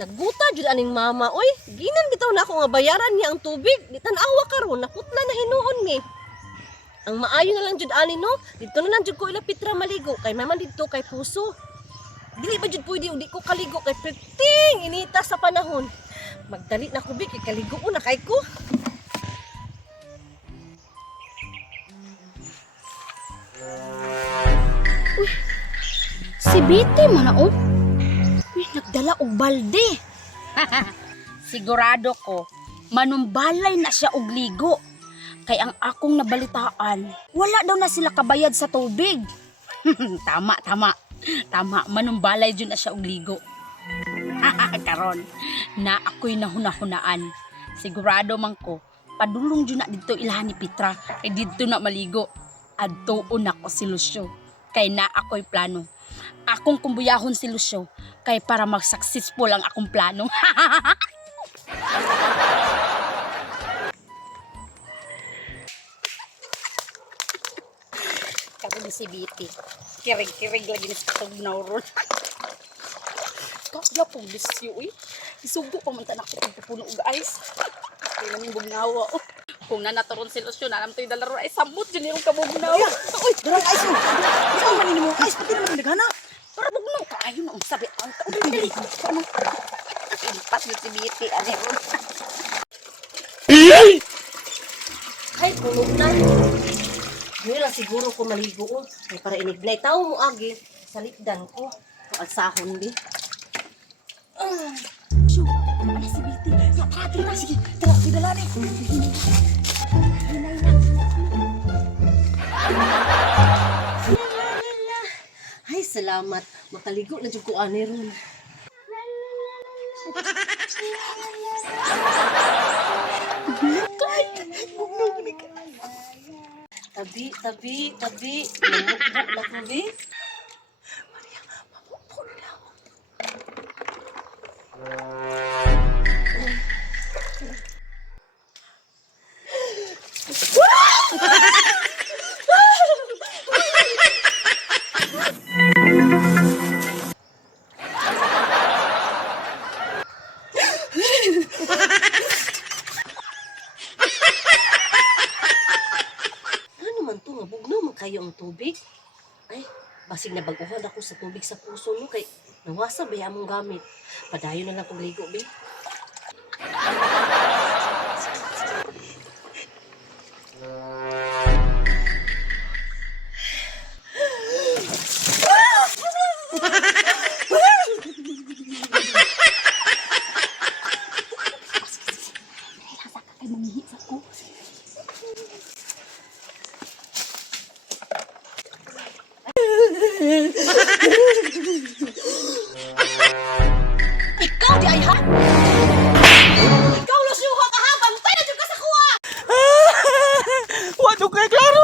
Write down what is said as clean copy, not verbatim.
Nagbuta jud aning mama oy. Ginan bitaw na ako nga bayaran niya ang tubig. Di tan-awa karon naputla na hinuon ni. Ang maayo na lang jud ani no. Dito na lang jud ko ila Pitra maligo kay mama didto kay puso. Dili ba jud pwede di ko kaligo kay perting inita sa panahon. Magdali na ko big kaligo na kay ko. Uy, si Biti man na oh. Uy, nagdala og balde. Sigurado ko, manumbalay na siya og ligo. Kay ang akong nabalitaan, wala daw na sila kabayad sa tubig. Tama, manumbalay dyan na siya og ligo. Karon, na ako'y nahunahunaan. Sigurado man ko, padulong dyan na dito ilahan ni Pitra, kay dito na maligo. Adtoon ako si Lucio, kay na ako'y plano. Akong kumbuyahon si Lucio, kay para mag-successful ang akong plano. Karon si Biti, kirig-kirig lagi ni sa tugnaw. Kaya po bisyo eh. Isugo pa man tanak ko puno og ice. Kaya namin bugnawa. Kung nanaturon si Lucio, nanam to'y dalaro ay samot dyan yung kabugnaw. Uy, darang ice mo. Di ako maninin mo ice, pati naman naghana. Para bugnaw ka, ayun ang sabi. Ang taon, dali. Ano? Impas yung si Biti. Ano yun? Ay puno na. Dili lang siguro ko maligo oh. Ay para inignay tao mo agi sa lipdan ko. Alsahon di. Shoo, ano si Biti? Tara. Sige, tara, kidalani. Ay salamat. Makaligo na jud ko ani ron. Tabi. Namukbuk na ko bi. Maria, mamupo na lang. Ano man to nga bugnaw man kayo ang tubig? Ay, basig na baguhan ako sa tubig sa puso no kay nawasa ba among gamit. Padayon na lang kog ligo bi. Ay, mangihi sa ko. Ikaw di ay ha? Ikaw Lucio ka ha bantay na jud ka sa kuha. Wato kay klaro